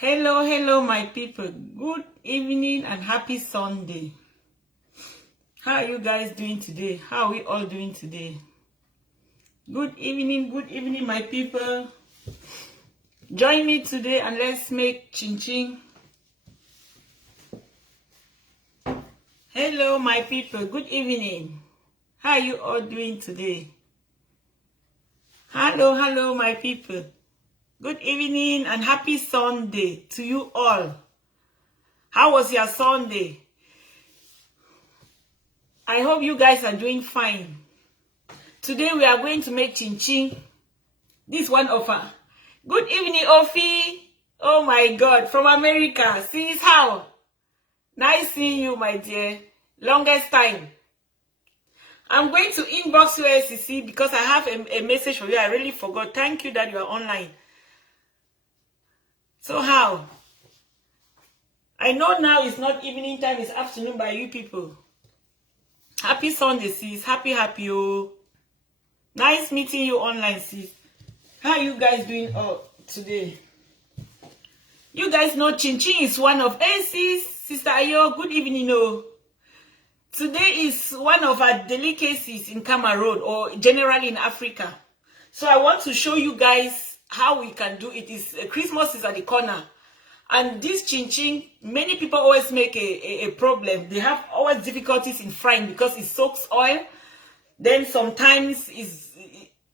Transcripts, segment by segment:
Hello, my people. Good evening and happy Sunday. How are you guys doing today? How are we all doing today? Good evening, my people. Join me today and let's make chin chin. Hello, my people. Good evening. How are you all doing today? Hello, my people. Good evening and happy Sunday to you all. How was your Sunday? I hope you guys are doing fine. Today we are going to make chin chin. This one offer. Good evening, Ofi. Oh my God, from America. Sis, how? Nice seeing you, my dear. Longest time. I'm going to inbox you, SCC, because I have a message for you. I really forgot. Thank you that you are online. So how? I know now it's not evening time, it's afternoon by you people. Happy Sunday, sis. Happy, oh. Nice meeting you online, sis. How are you guys doing today? You guys know chin chin is one of... Hey, sis. Sister Ayo, good evening, oh. Today is one of our delicacies in Cameroon or generally in Africa. So I want to show you guys how we can do it. Christmas is at the corner. And this chin chin, many people always make a problem. They have always difficulties in frying because it soaks oil. Then sometimes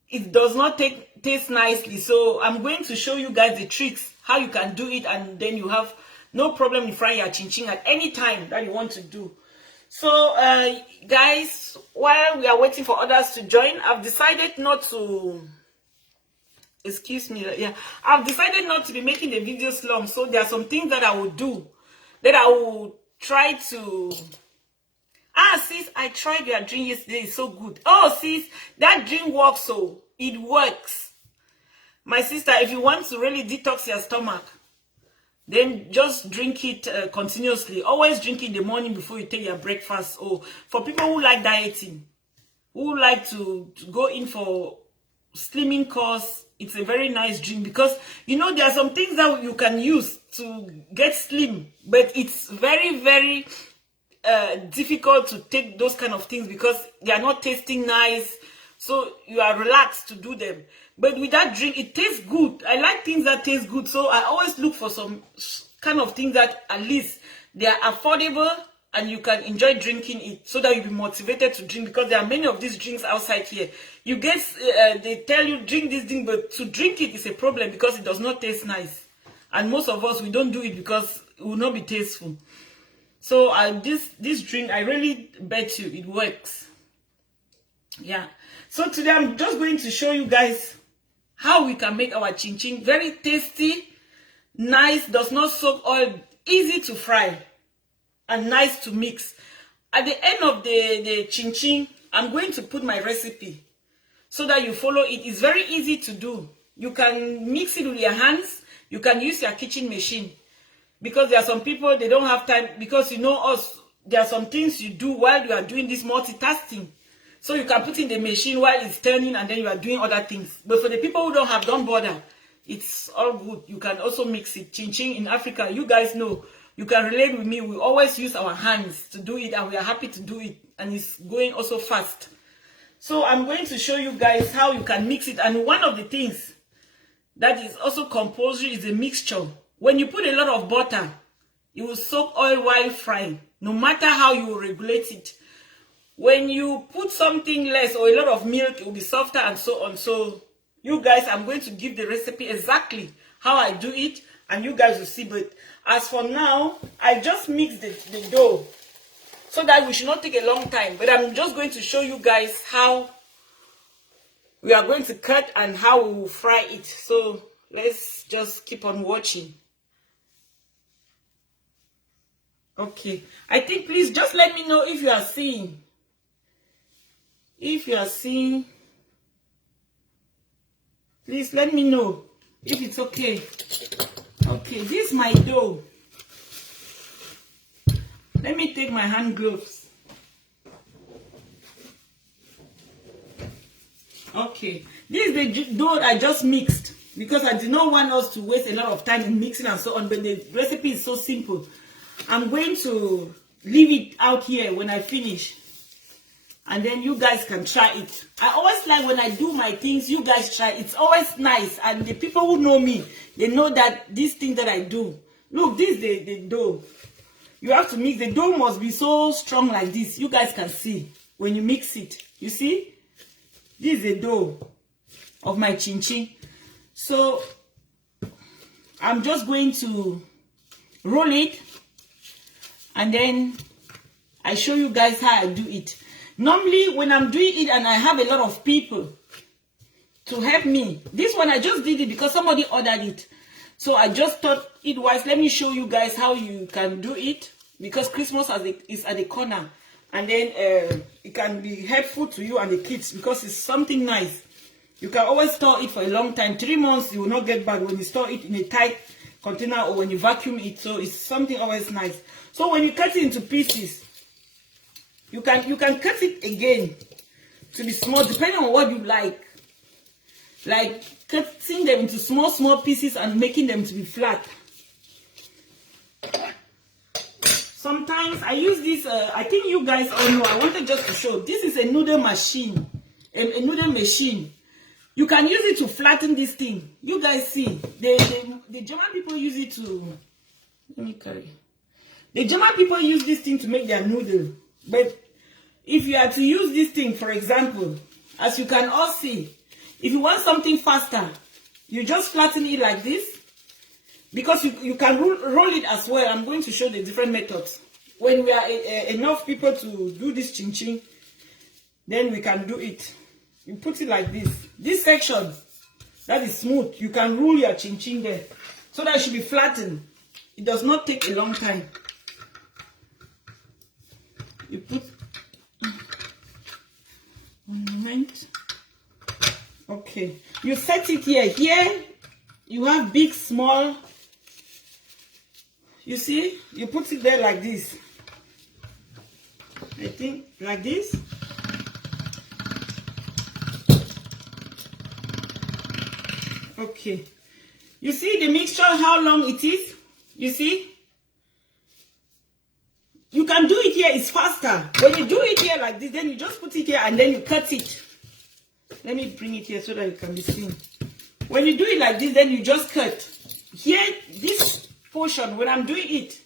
it does not taste nicely. So I'm going to show you guys the tricks, how you can do it, and then you have no problem in frying your chin chin at any time that you want to do. So guys, while we are waiting for others to join, I've decided not to... Excuse me, yeah. I've decided not to be making the videos long, so there are some things that I will do, that I will try to... Sis, I tried your drink yesterday, it's so good. Oh, sis, that drink works, so it works. My sister, if you want to really detox your stomach, then just drink it continuously. Always drink it in the morning before you take your breakfast. Or for people who like dieting, who like to go in for slimming course, it's a very nice drink because you know there are some things that you can use to get slim, but it's very difficult to take those kind of things because they are not tasting nice, so you are relaxed to do them. But with that drink, it tastes good. I like things that taste good, so I always look for some kind of things that at least they are affordable and you can enjoy drinking it, so that you'll be motivated to drink, because there are many of these drinks outside here. You get, they tell you drink this thing, but to drink it is a problem because it does not taste nice. And most of us, we don't do it because it will not be tasteful. So this drink, I really bet you it works. Yeah. So today I'm just going to show you guys how we can make our chin chin very tasty, nice, does not soak oil, easy to fry, and nice to mix. At the end of the chin chin, I'm going to put my recipe so that you follow it. It's very easy to do. You can mix it with your hands. You can use your kitchen machine, because there are some people, they don't have time, because you know us, there are some things you do while you are doing this multitasking. So you can put in the machine while it's turning and then you are doing other things. But for the people who don't bother. It's all good. You can also mix it. Chin chin in Africa, you guys know, you can relate with me. We always use our hands to do it and we are happy to do it. And it's going also fast. So I'm going to show you guys how you can mix it. And one of the things that is also compulsory is a mixture. When you put a lot of butter, it will soak oil while frying, no matter how you regulate it. When you put something less or a lot of milk, it will be softer and so on. So you guys, I'm going to give the recipe exactly how I do it, and you guys will see. But as for now, I just mix the dough so that we should not take a long time. But I'm just going to show you guys how we are going to cut and how we will fry it. So let's just keep on watching. Okay, I think please just let me know if you are seeing. If you are seeing, please let me know if it's okay. Okay, this is my dough. Let me take my hand gloves. Okay, this is the dough I just mixed. because I did not want us to waste a lot of time in mixing and so on, but the recipe is so simple. I'm going to leave it out here when I finish, and then you guys can try it. I always like when I do my things, you guys try. It's always nice, and the people who know me, they know that this thing that I do. Look, this is the dough. You have to mix. The dough must be so strong like this. You guys can see when you mix it. You see? This is the dough of my chin-chin. So, I'm just going to roll it, and then I show you guys how I do it. Normally, when I'm doing it and I have a lot of people to help me, this one I just did it because somebody ordered it. So I just thought it wise, let me show you guys how you can do it, because Christmas is at the corner, and then it can be helpful to you and the kids because it's something nice. You can always store it for a long time. 3 months you will not get bad when you store it in a tight container or when you vacuum it. So it's something always nice. So when you cut it into pieces, you can cut it again to be small depending on what you like. Like cutting them into small pieces and making them to be flat. Sometimes I use this, I think you guys all know, I wanted just to show. This is a noodle machine, a noodle machine. You can use it to flatten this thing. You guys see, the German people use it to, let me carry. The German people use this thing to make their noodle. But if you are to use this thing, for example, as you can all see, if you want something faster, you just flatten it like this. Because you can roll it as well. I'm going to show the different methods. When we are enough people to do this chin-chin, then we can do it. You put it like this. This section, that is smooth. You can roll your chin-chin there. So that it should be flattened. It does not take a long time. You put... 1 moment. Okay. You set it here. Here, you have big, small... You see, you put it there like this. I think like this. Okay. You see the mixture, how long it is? You see? You can do it here, it's faster. When you do it here like this, then you just put it here and then you cut it. Let me bring it here so that it can be seen. When you do it like this, then you just cut. Here, this portion, when I'm doing it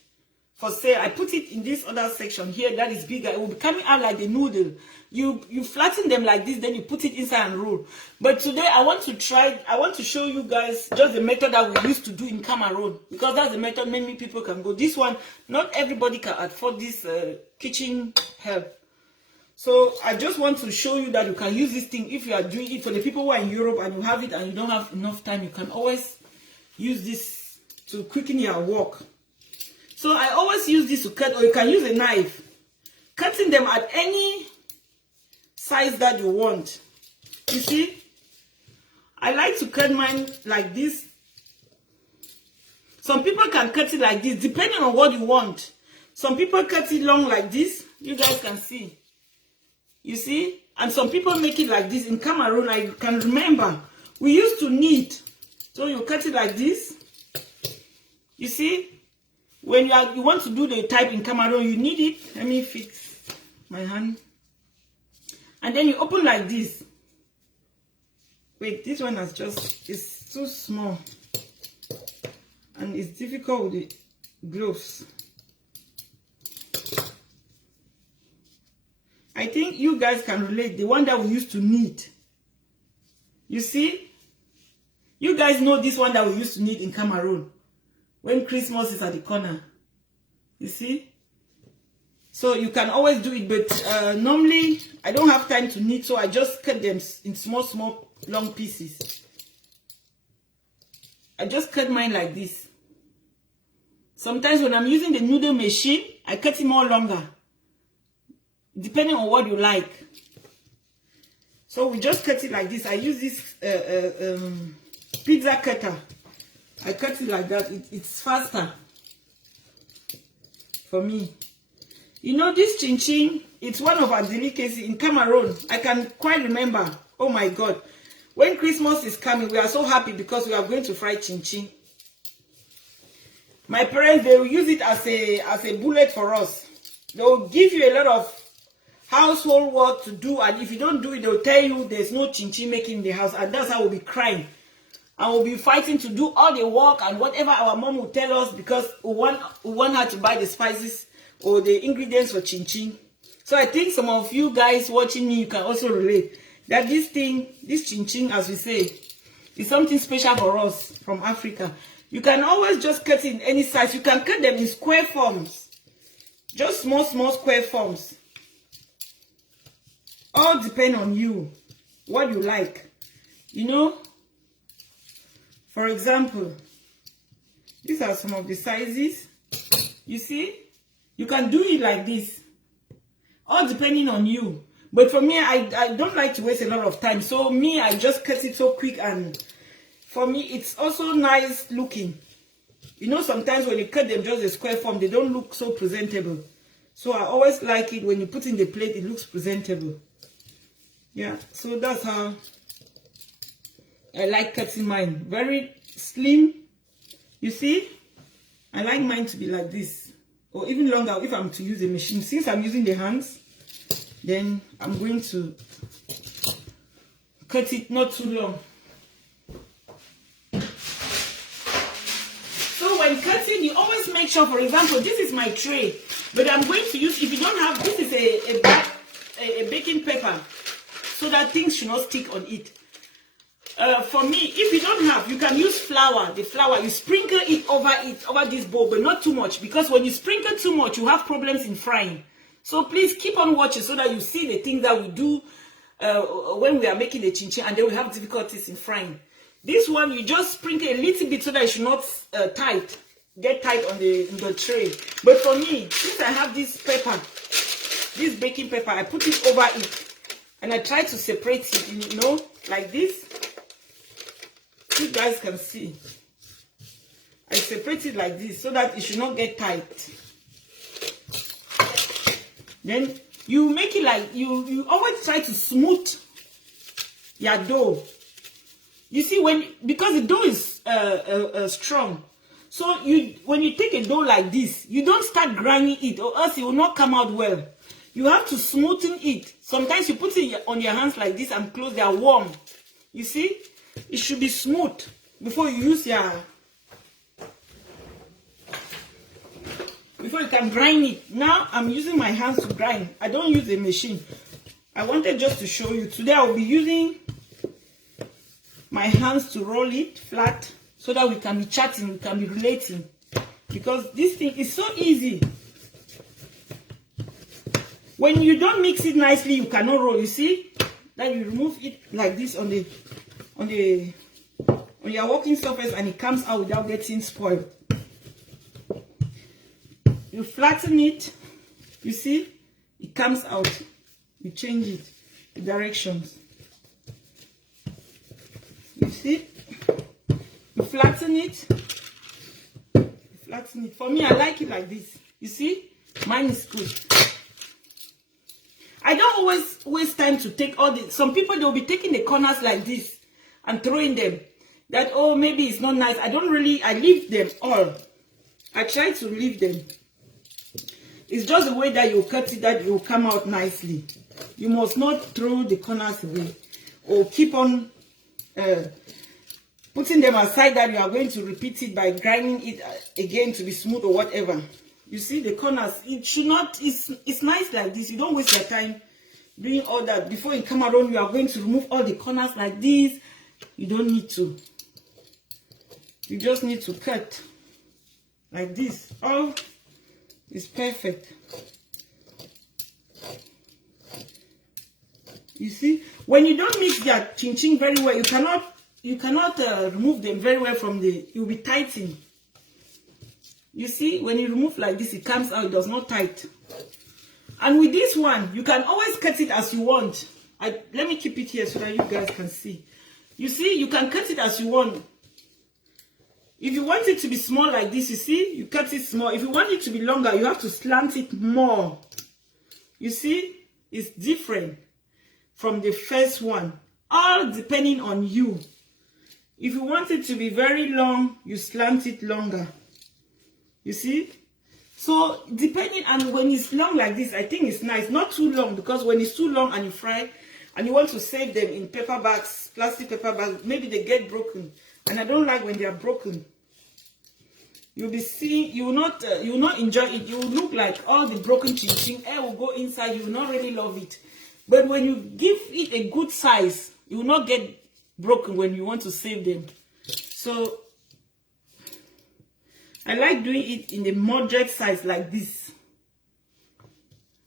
for sale, I put it in this other section here that is bigger. It will be coming out like the noodle. You flatten them like this, then you put it inside and roll. But today I want to show you guys just the method that we used to do in Cameroon, because that's the method many people can go. This one, not everybody can afford this kitchen help. So I just want to show you that you can use this thing if you are doing it. For the people who are in Europe and you have it and you don't have enough time, you can always use this to quicken your work. So I always use this to cut, or you can use a knife. Cutting them at any size that you want. You see? I like to cut mine like this. Some people can cut it like this, depending on what you want. Some people cut it long like this. You guys can see. You see? And some people make it like this. In Cameroon, I can remember, we used to knead. So you cut it like this. You see? When you want to do the type in Cameroon, you need it. Let me fix my hand. And then you open like this. Wait, this one is too small. And it's difficult with the gloves. I think you guys can relate. The one that we used to knead. You see? You guys know this one that we used to knead in Cameroon. When Christmas is at the corner. You see? So you can always do it, but normally I don't have time to knead, so I just cut them in small, long pieces. I just cut mine like this. Sometimes when I'm using the noodle machine, I cut it more longer. Depending on what you like. So we just cut it like this. I use this pizza cutter. I cut it like that. It's faster for me. You know, this chin-chin, it's one of our delicacies in Cameroon. I can quite remember. Oh my God. When Christmas is coming, we are so happy because we are going to fry chin-chin. My parents, they will use it as a bullet for us. They will give you a lot of household work to do, and if you don't do it, they'll tell you there's no chin-chin making in the house, and that's how we'll be crying. And we'll be fighting to do all the work and whatever our mom will tell us because we want her to buy the spices or the ingredients for chin-chin. So I think some of you guys watching me, you can also relate that this chin-chin, as we say, is something special for us from Africa. You can always just cut it in any size. You can cut them in square forms. Just small square forms. All depend on you, what you like. You know, for example, these are some of the sizes. You see, you can do it like this. All depending on you. But for me, I don't like to waste a lot of time. So me, I just cut it so quick, and for me, it's also nice looking. You know, sometimes when you cut them just a square form, they don't look so presentable. So I always like it when you put in the plate, it looks presentable. Yeah, so that's how I like cutting mine. Very slim. You see, I like mine to be like this, or even longer if I'm to use a machine. Since I'm using the hands, then I'm going to cut it not too long. So when cutting, you always make sure, for example, this is my tray, but I'm going to use, if you don't have, this is a baking paper, so that things should not stick on it. For me, if you don't have, you can use flour. The flour, you sprinkle it over this bowl, but not too much, because when you sprinkle too much, you have problems in frying. So please keep on watching so that you see the things that we do when we are making the chin-chin, and then we have difficulties in frying. This one, you just sprinkle a little bit so that it should not get tight on the tray. But for me, since I have this paper, this baking paper, I put it over it. And I try to separate it, you know, like this. You guys can see. I separate it like this so that it should not get tight. Then you make it like, you always try to smooth your dough. You see, because the dough is strong. So when you take a dough like this, you don't start grinding it, or else it will not come out well. You have to smoothen it. Sometimes you put it on your hands like this and close, they are warm. You see? It should be smooth before you use before you can grind it. Now I'm using my hands to grind. I don't use a machine. I wanted just to show you. Today I'll be using my hands to roll it flat so that we can be chatting, we can be relating. Because this thing is so easy. When you don't mix it nicely, you cannot roll. You see? Then you remove it like this on your working surface, and it comes out without getting spoiled. You flatten it. You see? It comes out. You change it, the directions. You see? You flatten it. You flatten it. For me, I like it like this. You see? Mine is good. I don't always waste time to take all the... Some people, they'll be taking the corners like this and throwing them. That, oh, maybe it's not nice. I leave them all. I try to leave them. It's just the way that you cut it that it will come out nicely. You must not throw the corners away. Or keep on putting them aside that you are going to repeat it by grinding it again to be smooth or whatever. You see the corners, it should not, it's nice like this. You don't waste your time doing all that. Before you come around, you are going to remove all the corners like this. You don't need to. You just need to cut like this. Oh, it's perfect. You see, when you don't mix your chin-chin very well, you cannot remove them very well from you'll be tightening. You see, when you remove like this, it comes out, it does not tight. And with this one, you can always cut it as you want. Let me keep it here so that you guys can see. You see, you can cut it as you want. If you want it to be small like this, you see, you cut it small. If you want it to be longer, you have to slant it more. You see, it's different from the first one. all depending on you. If you want it to be very long, you slant it longer. You see? So depending, and when it's long like this, I think it's nice. Not too long, because when it's too long and you fry and you want to save them in paper bags, plastic paper bags, maybe they get broken. And I don't like when they are broken. You'll be seeing, you will not enjoy it. You will look like all the broken chin-chin, air will go inside, you will not really love it. But when you give it a good size, you will not get broken when you want to save them. So I like doing it in the moderate size like this.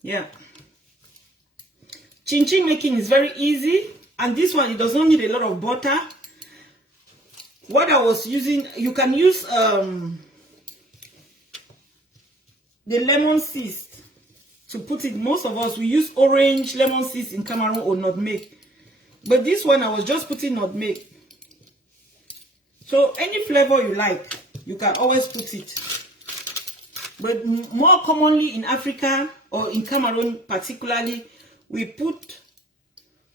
Yeah. Chin-chin making is very easy. And this one, it does not need a lot of butter. What I was using, you can use the lemon seeds to put it. Most of us, we use orange lemon seeds in Cameroon or nutmeg. But this one, I was just putting nutmeg. So any flavor you like, you can always put it. But more commonly in Africa, or in Cameroon particularly, we put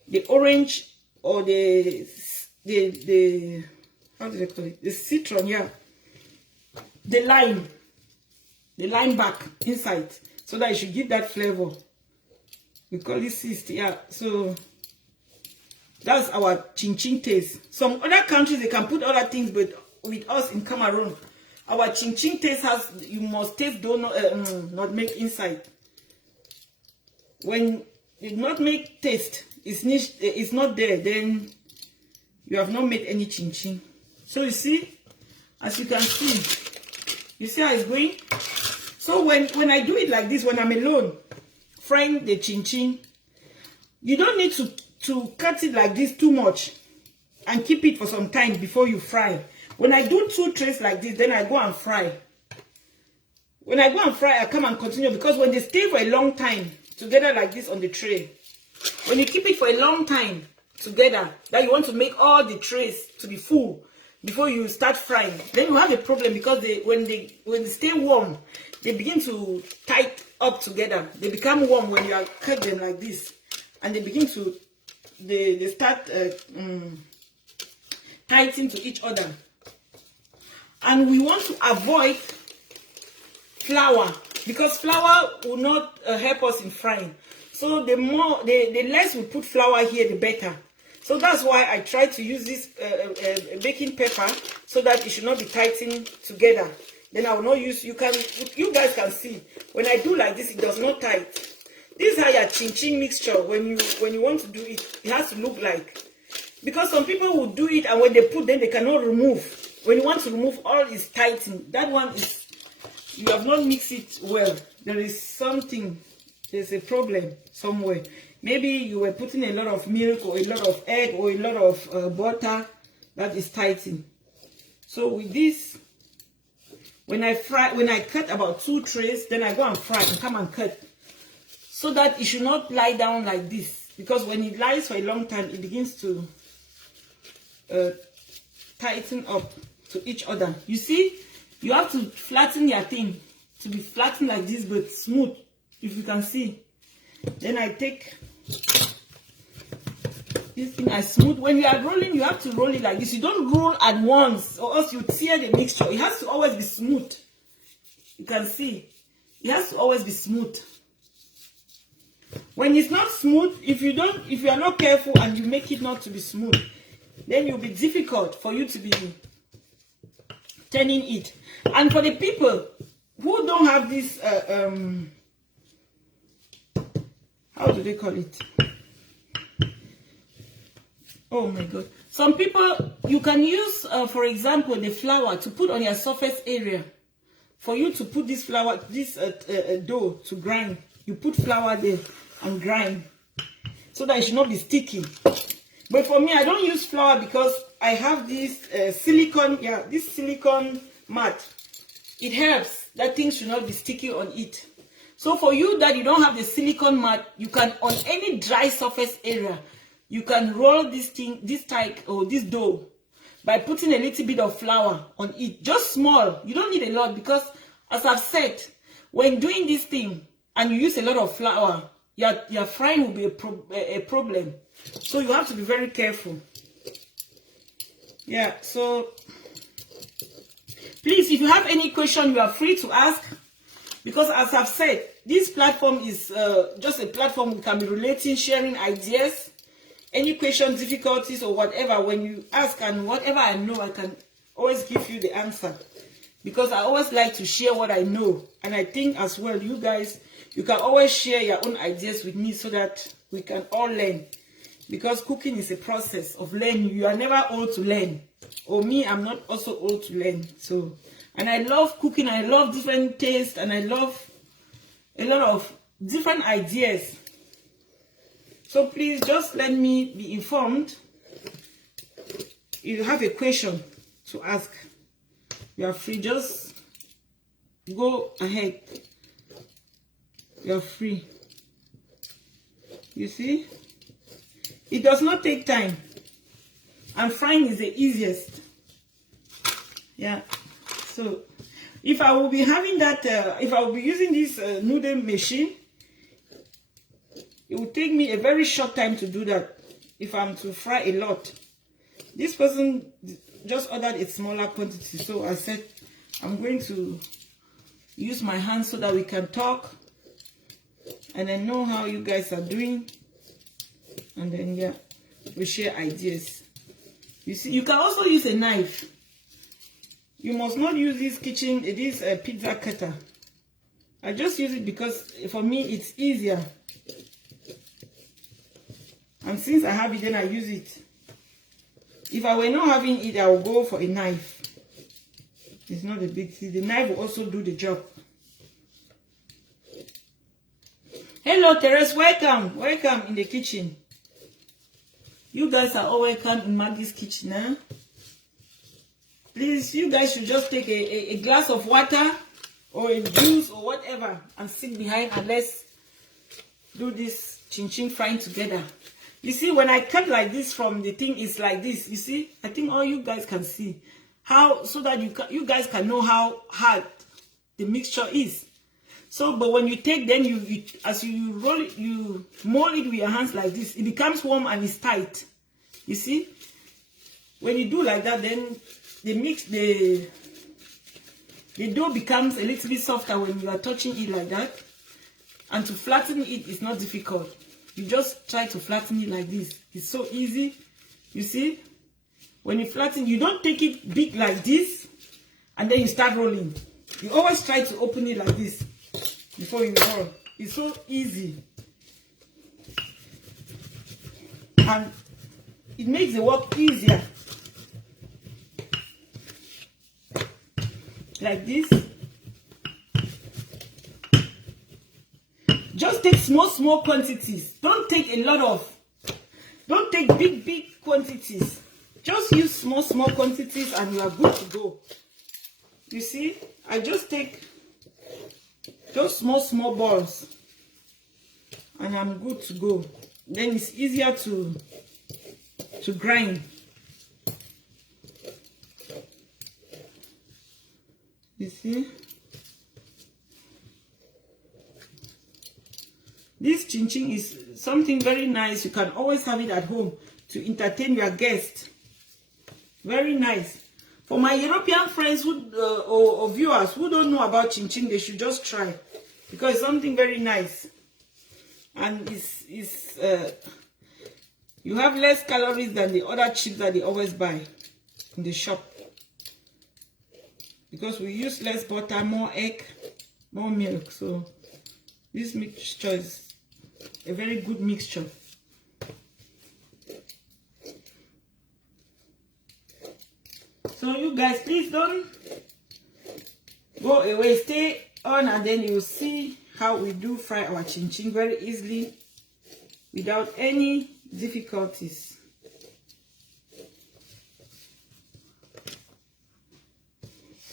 the orange or the how do they call it? The citron, yeah. The lime back inside, so that it should give that flavor. We call it cyst, yeah. So that's our chin-chin taste. Some other countries, they can put other things, but with us in Cameroon, our chin-chin taste has, you must taste donut, nutmeg inside. When the nutmeg taste is not there, then you have not made any chin-chin. So you see, as you can see, you see how it's going? So when I do it like this, when I'm alone, frying the chin-chin, you don't need to cut it like this too much and keep it for some time before you fry. When I do 2 trays like this, then I go and fry. When I go and fry, I come and continue, because when they stay for a long time together like this on the tray, when you keep it for a long time together, that you want to make all the trays to be full before you start frying, then you have a problem, because when they stay warm, they begin to tight up together. They become warm when you are cut them like this, and they begin to they start tightening to each other. And we want to avoid flour, because flour will not help us in frying. So the less we put flour here, the better. So that's why I try to use this baking pepper, so that it should not be tightened together. Then I will not use, you guys can see, when I do like this, it does not tight. This is how your chin-chin mixture, when you want to do it, it has to look like. Because some people will do it, and when they put, then they cannot remove. When you want to remove, all is tightened. That one is, you have not mixed it well. There is something, there's a problem somewhere. Maybe you were putting a lot of milk, or a lot of egg, or a lot of butter that is tightened. So with this, when I cut about 2 trays, then I go and fry and come and cut, so that it should not lie down like this. Because when it lies for a long time, it begins to tighten up to each other. You see, you have to flatten your thing to be flattened like this, but smooth, if you can see. Then I take this thing, I smooth. When you are rolling, you have to roll it like this. You don't roll at once, or else you tear the mixture. It has to always be smooth. You can see, it has to always be smooth. When it's not smooth, if you are not careful and you make it not to be smooth, then it will be difficult for you to be turning it. And for the people who don't have this, how do they call it? Oh my God. Some people, you can use, for example, the flour to put on your surface area. For you to put this flour, this dough to grind, you put flour there and grind, so that it should not be sticky. But for me, I don't use flour, because I have this silicone, this silicone mat. It helps that things should not be sticky on it. So for you that you don't have the silicone mat, you can, on any dry surface area, you can roll this thing, this type, or this dough, by putting a little bit of flour on it. Just small. You don't need a lot, because as I've said, when doing this thing and you use a lot of flour, your frying will be a problem. So you have to be very careful. Yeah, so please, if you have any question, you are free to ask. Because as I've said, this platform is just a platform we can be relating, sharing ideas, any questions, difficulties, or whatever. When you ask, and whatever I know, I can always give you the answer. Because I always like to share what I know. And I think as well, you guys, you can always share your own ideas with me so that we can all learn. Because cooking is a process of learning. You are never old to learn. Or me, I'm not also old to learn. So, and I love cooking. I love different tastes. And I love a lot of different ideas. So please just let me be informed. If you have a question to ask, you are free. Just go ahead. You are free. You see? It does not take time. And frying is the easiest. Yeah. So, if I will be having that, if I will be using this noodle machine, it will take me a very short time to do that. If I'm to fry a lot. This person just ordered a smaller quantity. So I said, I'm going to use my hands so that we can talk. And I know how you guys are doing. And then, yeah, we share ideas. You see, you can also use a knife. You must not use this pizza cutter. I just use it because for me it's easier. And since I have it, then I use it. If I were not having it, I will go for a knife. It's not a big deal. The knife will also do the job. Hello, Therese. Welcome. Welcome in the kitchen. You guys are all welcome in Maggie's kitchen. Eh? Please, you guys should just take a glass of water or a juice or whatever and sit behind and let's do this chin-chin frying together. You see, when I cut like this from the thing, it's like this. You see, I think all you guys can see how, so that you guys can know how hard the mixture is. So, but when you take, then as you roll it, you mold it with your hands like this. It becomes warm and it's tight. You see, when you do like that, then the dough becomes a little bit softer when you are touching it like that. And to flatten it is not difficult. You just try to flatten it like this. It's so easy. You see, when you flatten, you don't take it big like this and then you start rolling. You always try to open it like this before you roll. It's so easy. And it makes the work easier. Like this. Just take small quantities. Don't take a lot of, don't take big quantities. Just use small quantities and you are good to go. You see, I just take those small balls and I'm good to go. Then it's easier to grind. You see? This chin-chin is something very nice. You can always have it at home to entertain your guests. Very nice. For my European friends or viewers who don't know about chin-chin, they should just try. Because it's something very nice. And you have less calories than the other chips that they always buy in the shop. Because we use less butter, more egg, more milk. So this mixture is a very good mixture. So you guys, please don't go away. Stay on and then you'll see how we do fry our chin-chin very easily without any difficulties.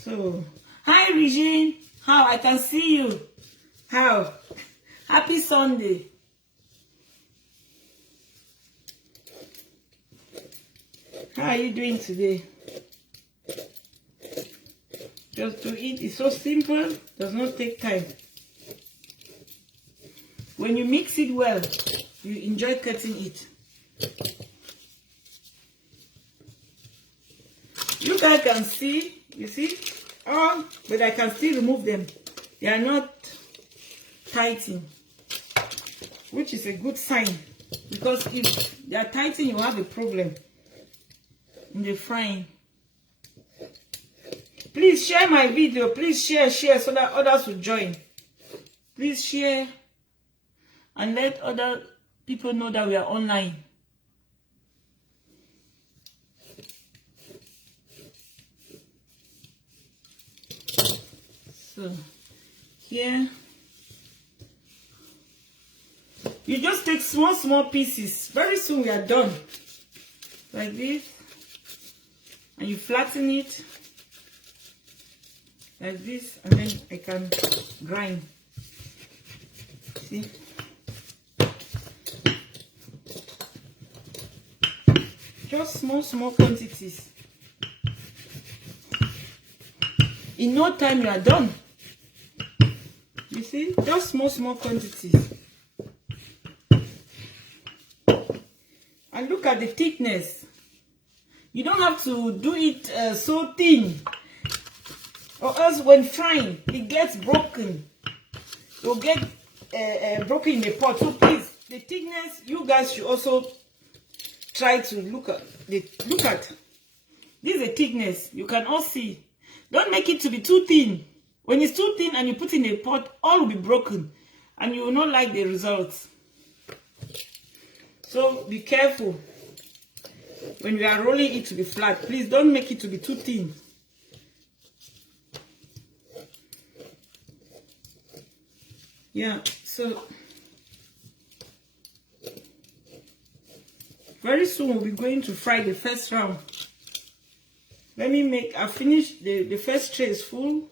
So, hi Regine. How? I can see you. How? Happy Sunday. How are you doing today? Just to eat is so simple, does not take time. When you mix it well, you enjoy cutting it. You guys can see, you see, but I can still remove them. They are not tighten, which is a good sign, because if they are tighten, you have a problem in the frying. Please share my video. Please share so that others will join. Please share and let other people know that we are online. So here you just take small pieces. Very soon we are done. Like this. And you flatten it like this, and then I can grind. See? Just small quantities. In no time you are done. You see? Just small quantities. And look at the thickness. You don't have to do it so thin, or else when frying it gets broken. It will get broken in the pot. So please, the thickness, you guys should also try to look at. This is the thickness. You can all see. Don't make it to be too thin. When it's too thin and you put in a pot, all will be broken, and you will not like the results. So be careful. When we are rolling it to be flat, please don't make it to be too thin. Yeah, so very soon we'll be going to fry the first round. I finished the first tray is full.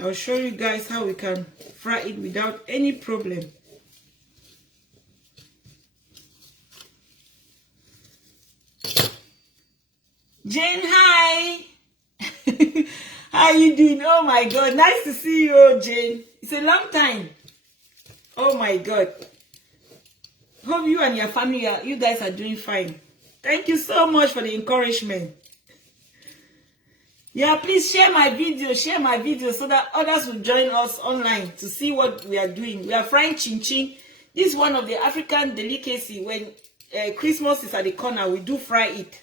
I'll show you guys how we can fry it without any problem. Jane, hi. How you doing? Oh my God, nice to see you, Jane. It's a long time. Oh my God. Hope you and your family, you guys are doing fine. Thank you so much for the encouragement. Yeah, please share my video so that others will join us online to see what we are doing. We are frying chin chin. This is one of the African delicacy. When Christmas is at the corner, we do fry it.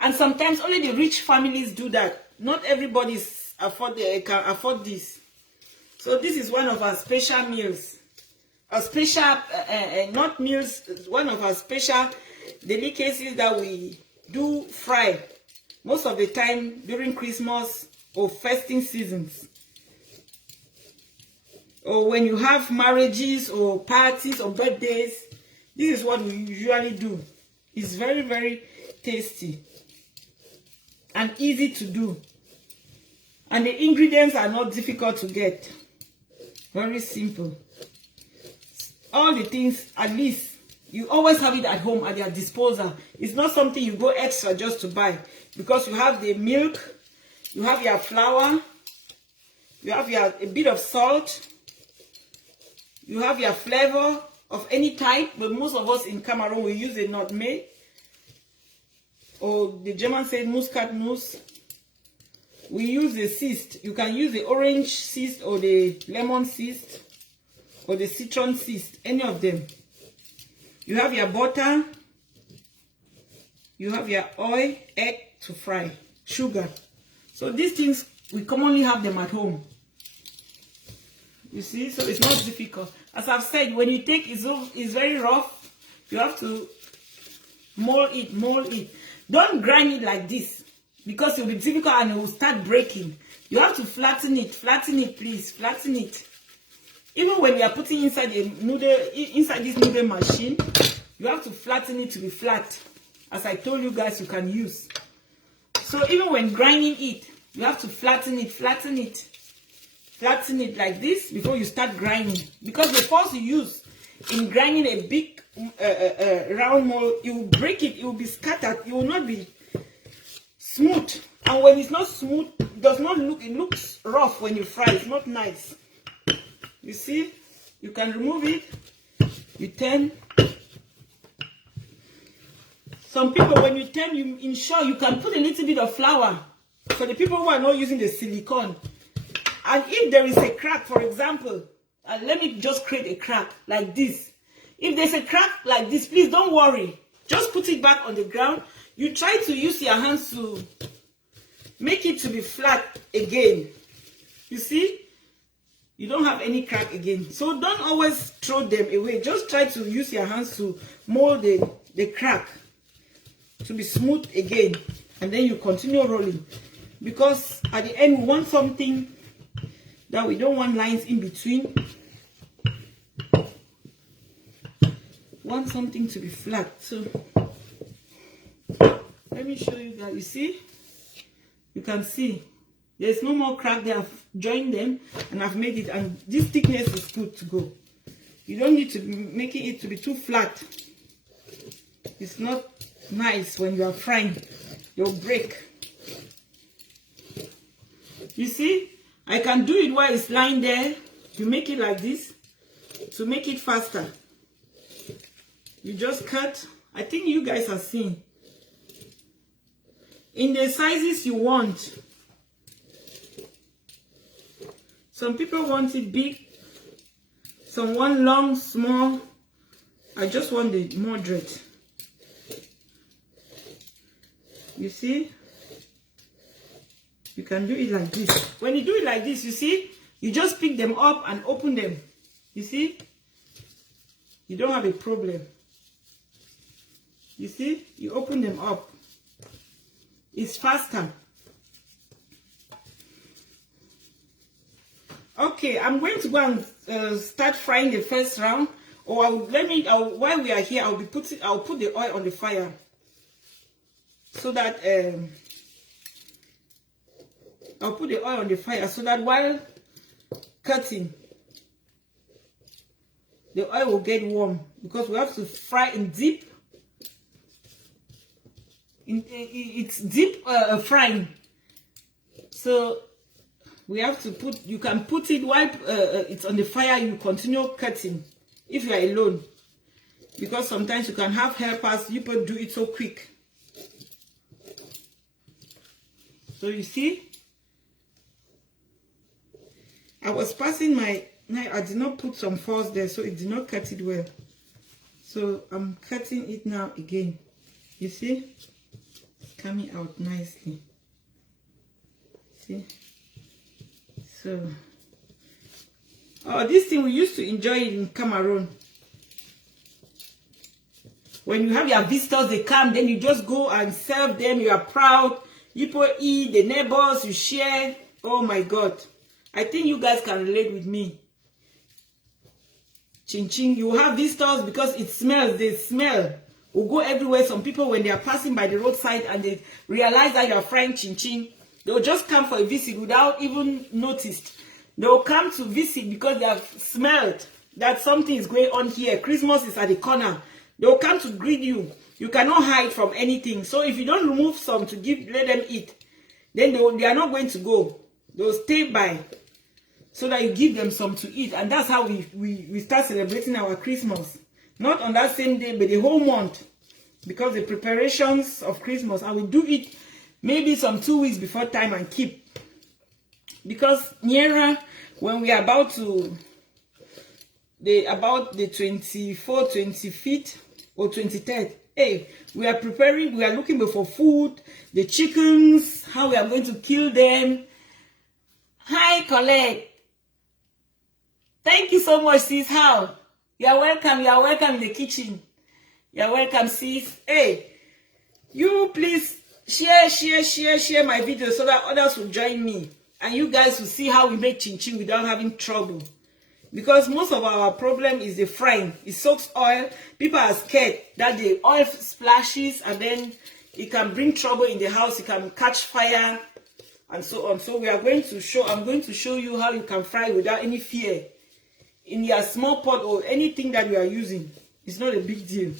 And sometimes only the rich families do that. Not everybody can afford this. So this is one of our special meals. A special, not meals, one of our special delicacies that we do fry most of the time during Christmas or festive seasons. Or when you have marriages or parties or birthdays, this is what we usually do. It's very, very tasty and easy to do. And the ingredients are not difficult to get. Very simple. All the things, at least, you always have it at home at your disposal. It's not something you go extra just to buy. Because you have the milk, you have your flour, you have a bit of salt, you have your flavor of any type, but most of us in Cameroon, we use a nutmeg, or the German say muskatnuss. We use the cyst. You can use the orange cyst or the lemon cyst or the citron cyst, any of them. You have your butter, you have your oil, egg to fry, sugar. So these things, we commonly have them at home. You see, so it's not difficult. As I've said, when you take it's very rough, you have to mold it. Don't grind it like this, because it will be difficult and it will start breaking. You have to flatten it, please, flatten it. Even when you are putting inside this noodle machine, you have to flatten it to be flat. As I told you guys, you can use. So even when grinding it, you have to flatten it like this before you start grinding. Because the force you use in grinding a big round mold, you will break it, it will be scattered, it will not be smooth. And when it's not smooth, it does not look, it looks rough when you fry, it's not nice. You see, you can remove it. You turn. Some people, when you turn, you ensure you can put a little bit of flour for the people who are not using the silicone. And if there is a crack, for example, let me just create a crack like this. If there's a crack like this, please don't worry. Just put it back on the ground. You try to use your hands to make it to be flat again. You see? You don't have any crack again. So don't always throw them away. Just try to use your hands to mold the crack to be smooth again. And then you continue rolling. Because at the end, we want something that we don't want lines in between. Want something to be flat. So let me show you guys. You see? You can see. There's no more crack there. I've joined them and I've made it, and this thickness is good to go. You don't need to be making it to be too flat. It's not nice when you are frying. You'll break. You see, I can do it while it's lying there. You make it like this to make it faster. You just cut. I think you guys are seeing. In the sizes you want. Some people want it big, some want long, small. I just want the moderate. You see? You can do it like this. When you do it like this, you see? You just pick them up and open them. You see? You don't have a problem. You see? You open them up. It's faster. Okay, I'm going to go and start frying the first round. Or while we are here, I'll put the oil on the fire so that I'll put the oil on the fire so that while cutting, the oil will get warm, because we have to fry in deep. It's deep frying, so we have to put. You can put it while it's on the fire. You continue cutting if you are alone, because sometimes you can have helpers. People do it so quick. So you see, I was passing my knife. I did not put some force there, so it did not cut it well. So I'm cutting it now again. You see, it's coming out nicely. See. So, oh, this thing we used to enjoy it in Cameroon. When you have your visitors, they come, then you just go and serve them. You are proud. People eat, the neighbors, you share. Oh my God. I think you guys can relate with me. Chin chin, you have visitors because it smells. They smell. Will go everywhere. Some people, when they are passing by the roadside and they realize that you are frying chin chin, they'll just come for a visit without even noticed. They'll come to visit because they have smelled that something is going on here. Christmas is at the corner. They'll come to greet you. You cannot hide from anything. So if you don't remove some to let them eat, then they are not going to go. They'll stay by so that you give them some to eat. And that's how we start celebrating our Christmas. Not on that same day, but the whole month. Because the preparations of Christmas, I will do it maybe some 2 weeks before time and keep. Because nearer, when we are about the 24th, 25th, or 23rd, hey, we are preparing, we are looking for food, the chickens, how we are going to kill them. Hi, Colette. Thank you so much, sis. How? You are welcome. You are welcome in the kitchen. You are welcome, sis. Hey, you please share my video so that others will join me. And you guys will see how we make chin chin without having trouble. Because most of our problem is the frying. It soaks oil. People are scared that the oil splashes and then it can bring trouble in the house. It can catch fire and so on. So I'm going to show you how you can fry without any fear. In your small pot or anything that you are using. It's not a big deal.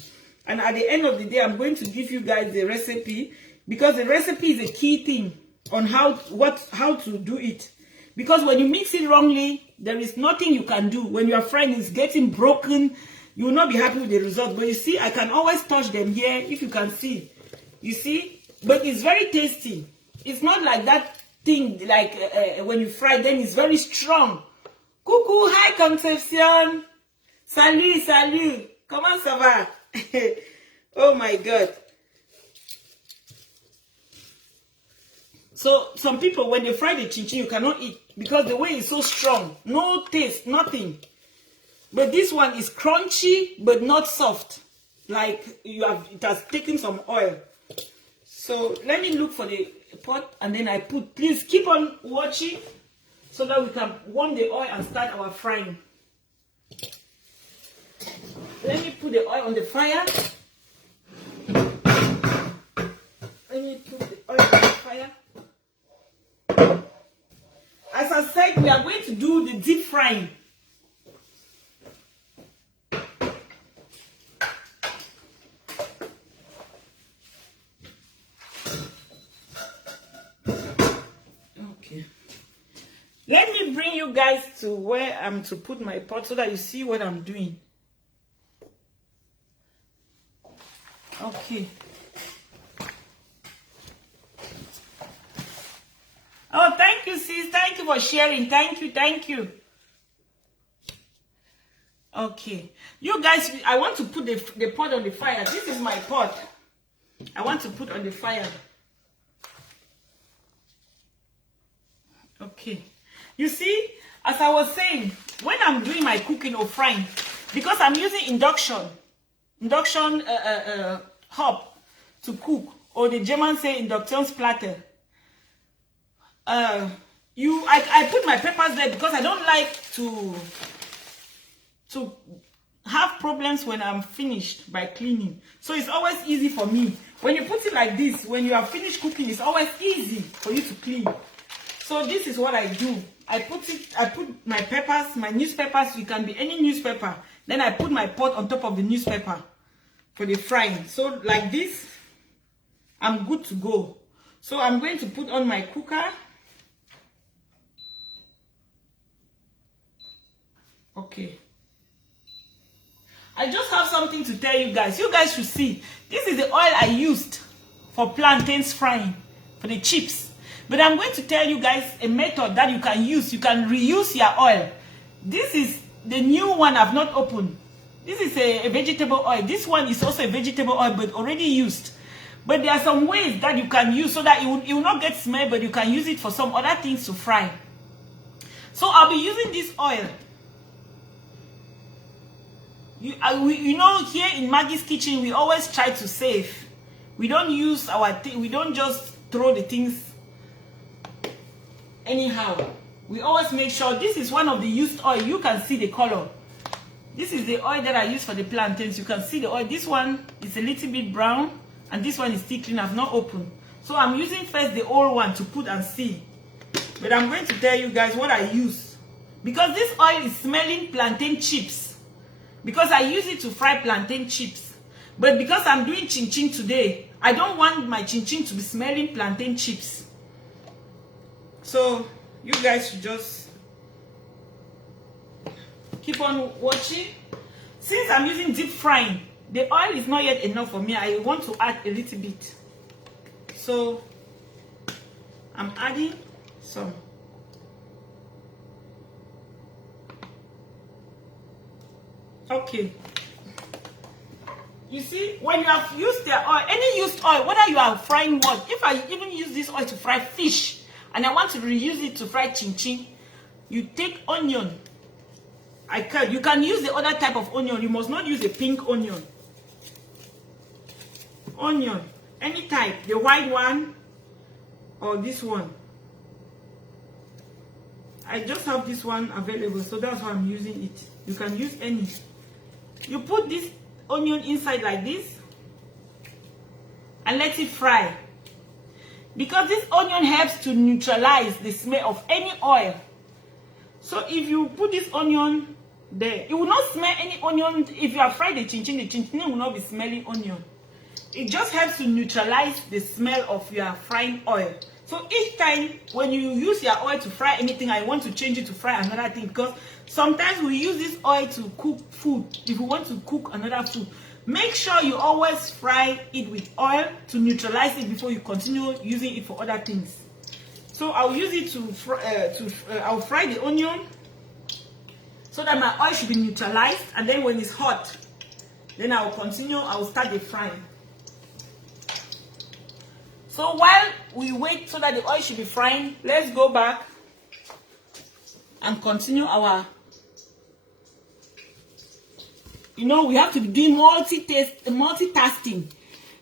And at the end of the day, I'm going to give you guys the recipe. Because the recipe is a key thing on how to do it. Because when you mix it wrongly, there is nothing you can do. When your friend is getting broken, you will not be happy with the result. But you see, I can always touch them here, if you can see. You see? But it's very tasty. It's not like that thing, like when you fry, then it's very strong. Coucou, hi Concepcion. Salut, salut. Comment ça va? Oh my God. So some people, when they fry the chin-chin, you cannot eat because the way it's so strong. No taste, nothing. But this one is crunchy, but not soft. Like it has taken some oil. So let me look for the pot and then I put, please keep on watching so that we can warm the oil and start our frying. Let me put the oil on the fire. Let me put the oil on the fire. As I said, we are going to do the deep frying. Okay. Let me bring you guys to where I'm to put my pot so that you see what I'm doing. Okay. Oh, thank you, sis. Thank you for sharing. Thank you. Thank you. Okay. You guys, I want to put the pot on the fire. This is my pot. I want to put on the fire. Okay. You see, as I was saying, when I'm doing my cooking or frying, because I'm using induction hob to cook, or the German say Induktionsplatte. I put my peppers there because I don't like to have problems when I'm finished by cleaning. So it's always easy for me. When you put it like this, when you are finished cooking, it's always easy for you to clean. So this is what I do. I put my peppers, my newspapers, it can be any newspaper. Then I put my pot on top of the newspaper for the frying. So like this, I'm good to go. So I'm going to put on my cooker. Okay. I just have something to tell you guys. You guys should see. This is the oil I used for plantains frying, for the chips. But I'm going to tell you guys a method that you can use. You can reuse your oil. This is the new one I've not opened. This is a vegetable oil. This one is also a vegetable oil, but already used. But there are some ways that you can use so that it will not get smell, but you can use it for some other things to fry. So I'll be using this oil. You know, here in Maggie's Kitchen, we always try to save. We don't use our thing. We don't just throw the things anyhow. We always make sure this is one of the used oil. You can see the color. This is the oil that I use for the plantains. You can see the oil. This one is a little bit brown, and this one is still clean. I've not opened. So I'm using first the old one to put and see. But I'm going to tell you guys what I use. Because this oil is smelling plantain chips. Because I use it to fry plantain chips. But because I'm doing chin-chin today, I don't want my chin-chin to be smelling plantain chips. So you guys should just keep on watching. Since I'm using deep frying, the oil is not yet enough for me. I want to add a little bit. So I'm adding some. Okay. You see, when you have used the oil, any used oil, whether you are frying what, if I even use this oil to fry fish, and I want to reuse it to fry chin-chin, you take onion. You can use the other type of onion. You must not use a pink onion. Onion, any type, the white one or this one. I just have this one available, so that's why I'm using it. You can use any. You put this onion inside like this and let it fry. Because this onion helps to neutralize the smell of any oil. So if you put this onion there, it will not smell any onion. If you have fried the chin-chin will not be smelling onion. It just helps to neutralize the smell of your frying oil. So each time when you use your oil to fry anything, I want to change it to fry another thing, because sometimes we use this oil to cook food. If you want to cook another food, make sure you always fry it with oil to neutralize it before you continue using it for other things. So I'll use it I'll fry the onion so that my oil should be neutralized, and then when it's hot, then I'll start the frying. So while we wait so that the oil should be frying, let's go back and continue our, we have to be doing multitasking.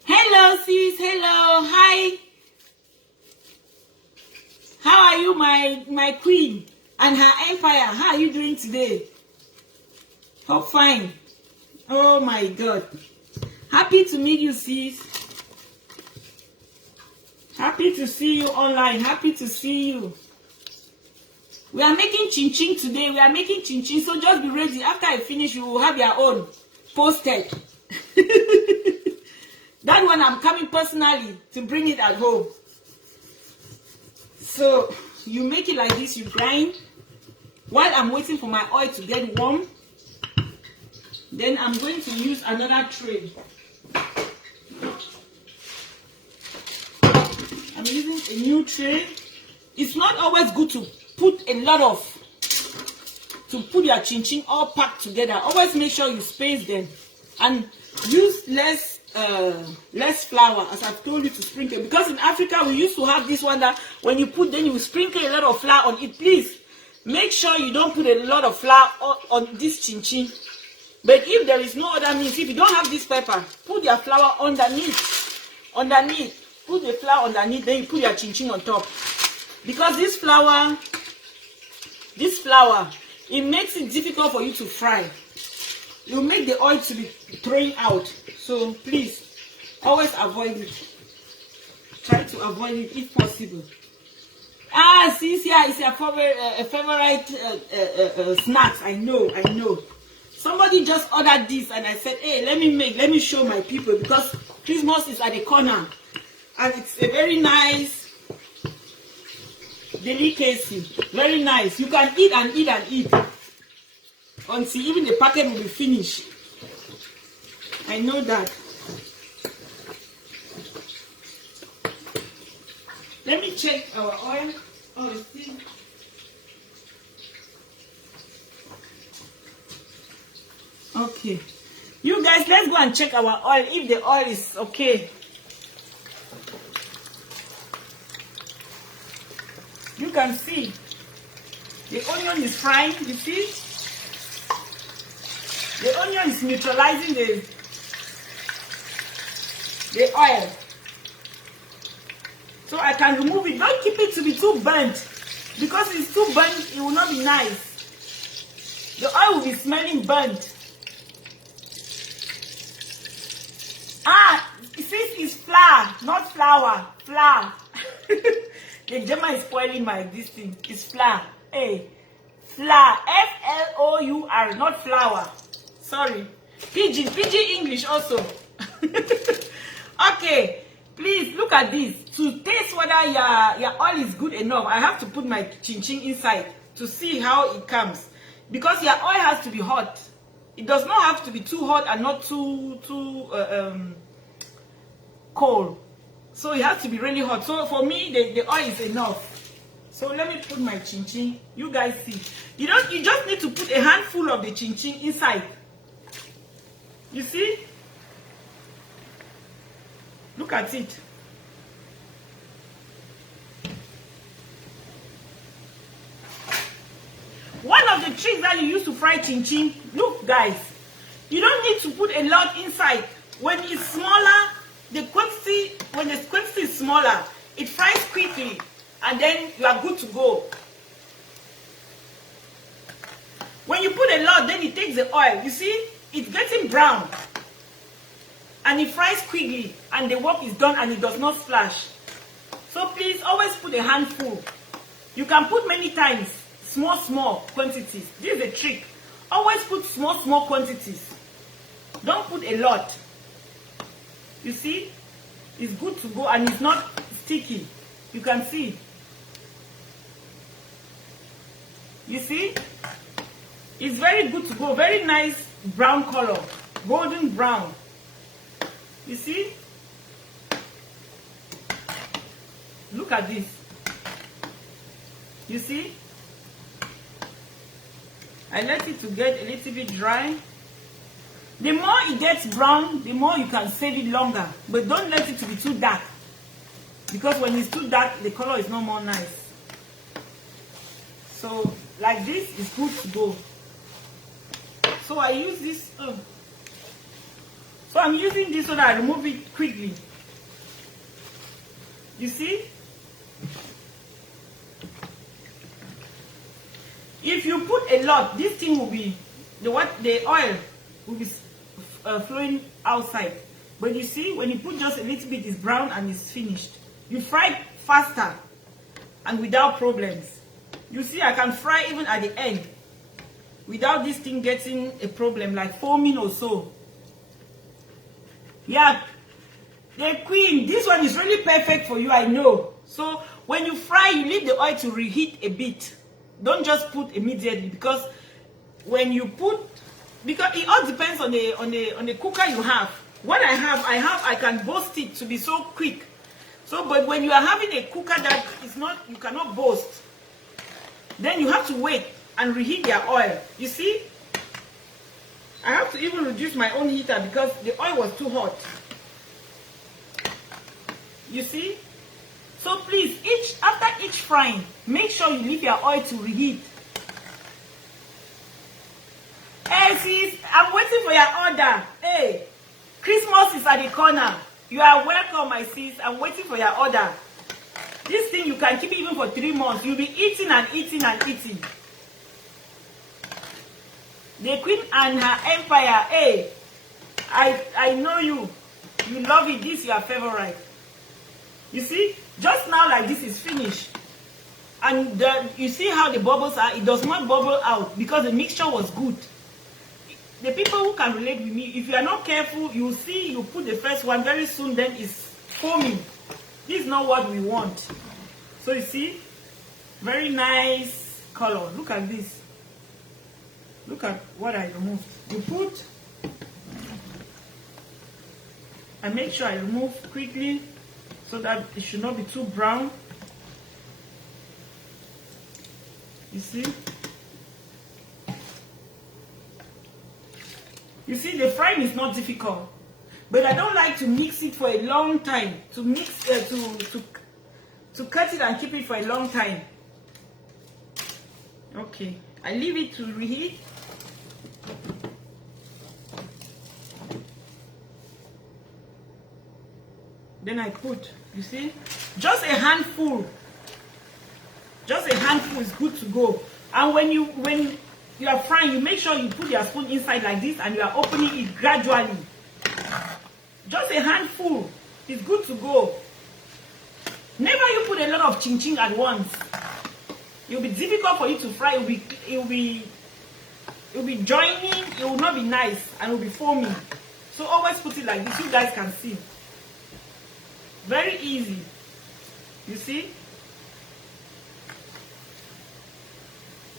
Hello sis, hello, hi. How are you, my queen and her empire? How are you doing today? Hope fine. Oh my God. Happy to meet you, sis. Happy to see you online. Happy to see you. We are making chin-chin today. We are making chin-chin, so just be ready. After I finish, you will have your own posted. That one I'm coming personally to bring it at home. So you make it like this, you grind. While I'm waiting for my oil to get warm, then I'm going to use another tray. I'm using a new tray. It's not always good to put your chin-chin all packed together. Always make sure you space them and use less flour, as I've told you to sprinkle, because in Africa we used to have this one that when you put, then you sprinkle a lot of flour on it. Please make sure you don't put a lot of flour on this chin-chin. But if there is no other means, if you don't have this pepper, put your flour underneath. Put the flour underneath, then you put your chin-chin on top. Because this flour, it makes it difficult for you to fry. You make the oil to be thrown out. So please, always avoid it. Try to avoid it if possible. Sis, yeah, it's your favorite snacks. I know. Somebody just ordered this and I said, hey, let me show my people, because Christmas is at the corner. And it's a very nice delicacy. Very nice. You can eat and eat and eat until even the packet will be finished. I know that. Let me check our oil. Oh, it's still. Okay. You guys, let's go and check our oil, if the oil is okay. You can see the onion is frying. You see? The onion is neutralizing the oil. So I can remove it. Don't keep it to be too burnt, because if it's too burnt, it will not be nice. The oil will be smelling burnt. This is flour, not flour. Flour. The German is spoiling my this thing. It's flour. Hey, flour. F-L-O-U-R, not flour. Sorry. Pidgin English also. Okay, please look at this. To taste whether your oil is good enough, I have to put my chin-chin inside to see how it comes. Because your oil has to be hot. It does not have to be too hot and not too cold. So it has to be really hot. So for me, the oil is enough. So let me put my chin-chin. You guys see. You just need to put a handful of the chin-chin inside. You see? Look at it. One of the tricks that you use to fry chin-chin, look guys, you don't need to put a lot inside. When it's smaller, when the quantity is smaller, it fries quickly and then you are good to go. When you put a lot, then it takes the oil. You see, it's getting brown and it fries quickly and the work is done and it does not splash. So please always put a handful. You can put many times, small quantities. This is a trick. Always put small quantities. Don't put a lot. You see, it's good to go and it's not sticky. You can see. You see? It's very good to go. Very nice brown color. Golden brown. You see? Look at this. You see? I let it to get a little bit dry. The more it gets brown, the more you can save it longer. But don't let it to be too dark. Because when it's too dark, the color is no more nice. So, like this is good to go. So I use this. So I'm using this so that I remove it quickly. You see? If you put a lot, this thing will be, the oil will be flowing outside. But you see, when you put just a little bit, it's brown and it's finished. You fry faster and without problems. You see, I can fry even at the end without this thing getting a problem, like foaming or so. Yeah, the queen, this one is really perfect for you, I know. So when you fry, you leave the oil to reheat a bit. Don't just put immediately, because when you put, because it all depends on the cooker you have. What I can boast it to be so quick. So, but when you are having a cooker that is not, you cannot boast, then you have to wait and reheat their oil. You see, I have to even reduce my own heater because the oil was too hot. You see? So please, after each frying, make sure you leave your oil to reheat. Hey sis, I'm waiting for your order. Hey, Christmas is at the corner. You are welcome, my sis. I'm waiting for your order. This thing you can keep it even for 3 months. You'll be eating and eating and eating. The queen and her empire. Hey, I know you. You love it. This is your favorite. You see, just now like this is finished. And you see how the bubbles are? It does not bubble out because the mixture was good. The people who can relate with me, if you are not careful, you will see you put the first one, very soon then it's foaming. This is not what we want. So you see, very nice color. Look at this. Look at what I removed. You put, I make sure I remove quickly so that it should not be too brown. You see? You see, the frying is not difficult, but I don't like to mix it for a long time. To mix, to cut it and keep it for a long time. Okay, I leave it to reheat. Then I put, you see, just a handful. Just a handful is good to go. And when you are frying, you make sure you put your spoon inside like this and you are opening it gradually. Just a handful is good to go. Never you put a lot of ching ching at once. It will be difficult for you to fry. It will be joining. It will not be nice and it will be foaming. So always put it like this. You guys can see. Very easy. You see?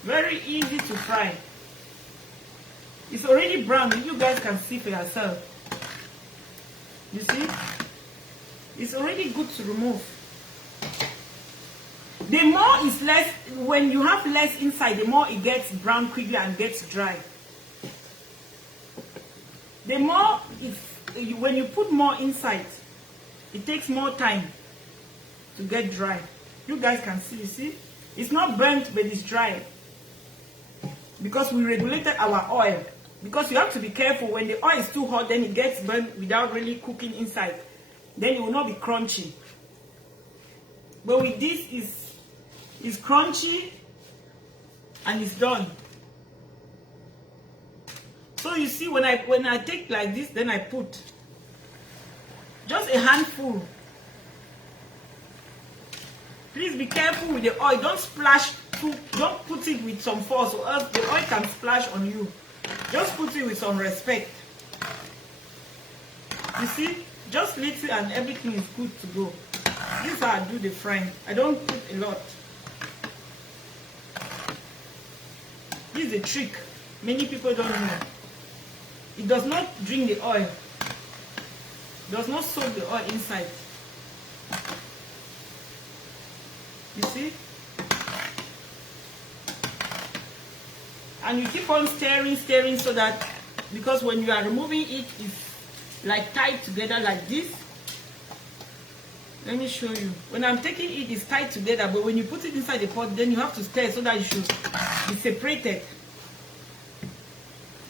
Very easy to fry. It's already brown. You guys can see for yourself. You see? It's already good to remove. The more is less, when you have less inside, the more it gets brown quickly and gets dry. The more, when you put more inside, it takes more time to get dry. You guys can see, you see? It's not burnt, but it's dry. Because we regulated our oil. Because you have to be careful. When the oil is too hot, then it gets burnt without really cooking inside. Then it will not be crunchy. But with this, it's crunchy and it's done. So you see, when I take like this, then I put just a handful. Please be careful with the oil. Don't splash too, don't put it with some force or else the oil can splash on you. Just put it with some respect. You see, just little and everything is good to go. This is how I do the frying. I don't put a lot. This is a trick many people don't know. It does not drink the oil. It does not soak the oil inside. You see? And you keep on stirring so that, because when you are removing it, it's like tied together like this. Let me show you. When I'm taking it, it's tied together, but when you put it inside the pot, then you have to stir so that it should be separated.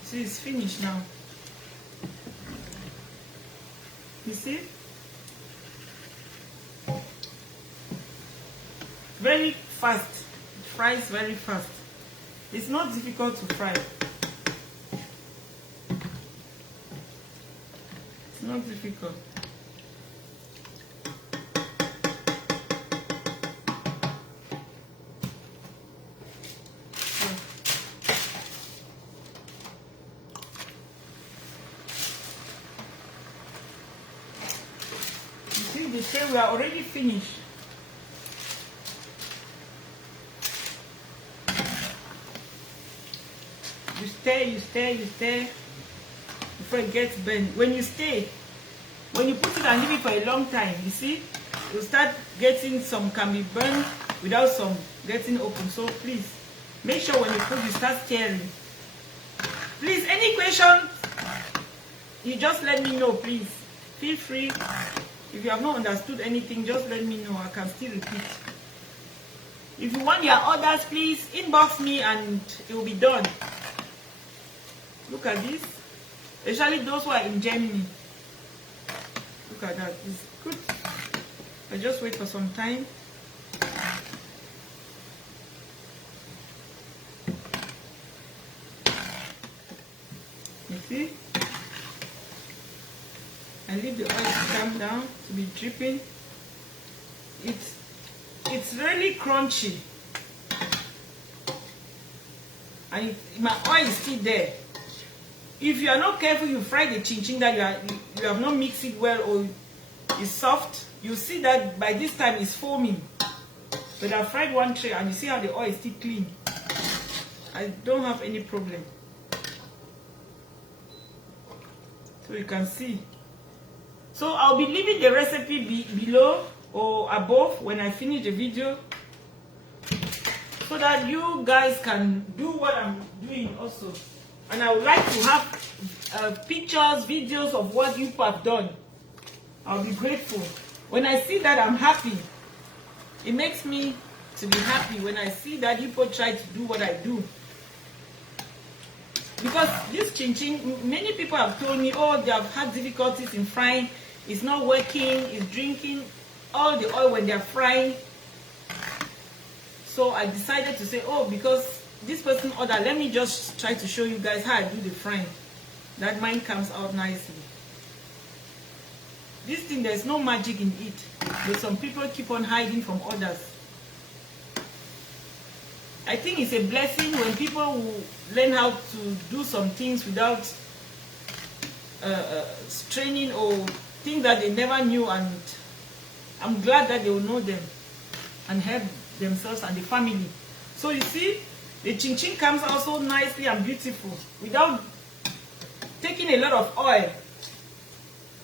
See, it's finished now. You see? Very fast. It fries very fast. It's not difficult to fry. It's not difficult. You see, the tray we are already finished. You stir before it gets burnt. When you put it and leave it for a long time, you see, you start getting some can be burned without some getting open. So please make sure when you put, you start stirring. Please, any questions, you just let me know, please. Feel free. If you have not understood anything, just let me know. I can still repeat. If you want your orders, please inbox me and it will be done. Look at this, especially those who are in Germany. Look at that, it's good. I just wait for some time. You see? I leave the oil to calm down, to be dripping. It's really crunchy. And my oil is still there. If you are not careful, you fry the chin-chin that you have not mixed it well or it's soft, you see that by this time it's foaming. But I fried one tray and you see how the oil is still clean. I don't have any problem. So you can see. So I'll be leaving the recipe below or above when I finish the video, so that you guys can do what I'm doing also. And I would like to have pictures, videos of what you have done. I'll be grateful. When I see that, I'm happy. It makes me to be happy when I see that you try to do what I do. Because this chin-chin, many people have told me, oh, they have had difficulties in frying. It's not working. It's drinking all the oil when they're frying. So I decided to say, oh, because this person ordered, let me just try to show you guys how I do the frying. That mine comes out nicely. This thing, there's no magic in it, but some people keep on hiding from others. I think it's a blessing when people who learn how to do some things without training or things that they never knew, and I'm glad that they will know them and help themselves and the family. So you see, the chin-chin comes out so nicely and beautiful without taking a lot of oil.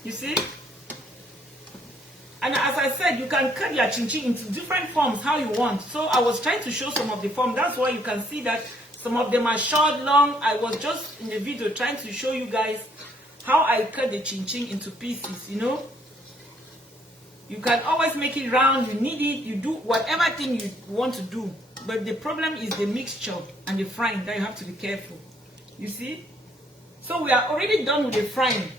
You see? And as I said, you can cut your chin-chin into different forms how you want. So I was trying to show some of the forms. That's why you can see that some of them are short, long. I was just in the video trying to show you guys how I cut the chin-chin into pieces, you know. You can always make it round, you need it, you do whatever thing you want to do. But the problem is the mixture and the frying that you have to be careful. You see? So we are already done with the frying.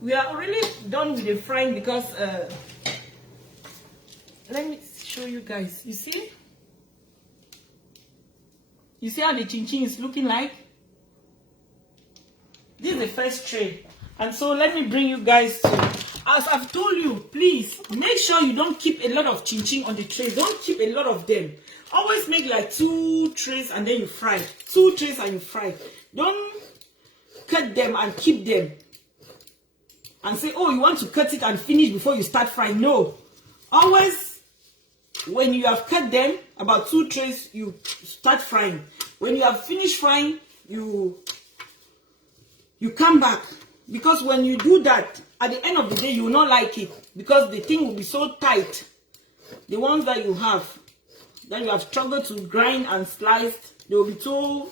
We are already done with the frying because, let me show you guys. You see? You see how the chin-chin is looking like? This is the first tray. And so let me bring you guys to, as I've told you, please make sure you don't keep a lot of chin-chin on the tray. Don't keep a lot of them. Always make like 2 trays and then you fry. 2 trays and you fry. Don't cut them and keep them. and say, oh, you want to cut it and finish before you start frying. No. Always, when you have cut them, about 2 trays, you start frying. When you have finished frying, you come back. Because when you do that, at the end of the day, you will not like it. Because the thing will be so tight. The ones that you have struggled to grind and slice, they will be so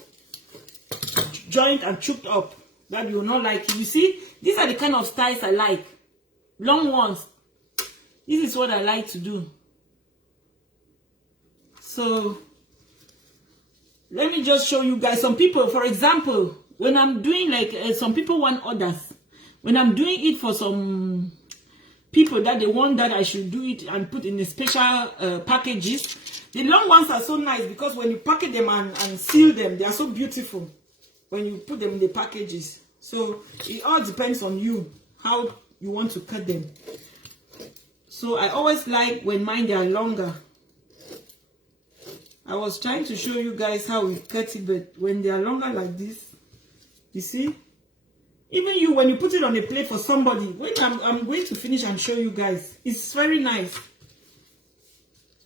joint and choked up that you will not like it. You see, these are the kind of styles I like. Long ones. This is what I like to do. So, let me just show you guys. Some people, for example, when I'm doing like, some people want orders. When I'm doing it for some people that they want that I should do it and put in the special packages, the long ones are so nice because when you package them and seal them, they are so beautiful when you put them in the packages. So it all depends on you, how you want to cut them. So I always like when mine they are longer. I was trying to show you guys how we cut it, but when they are longer like this, you see, even you, when you put it on a plate for somebody, when I'm going to finish and show you guys, it's very nice.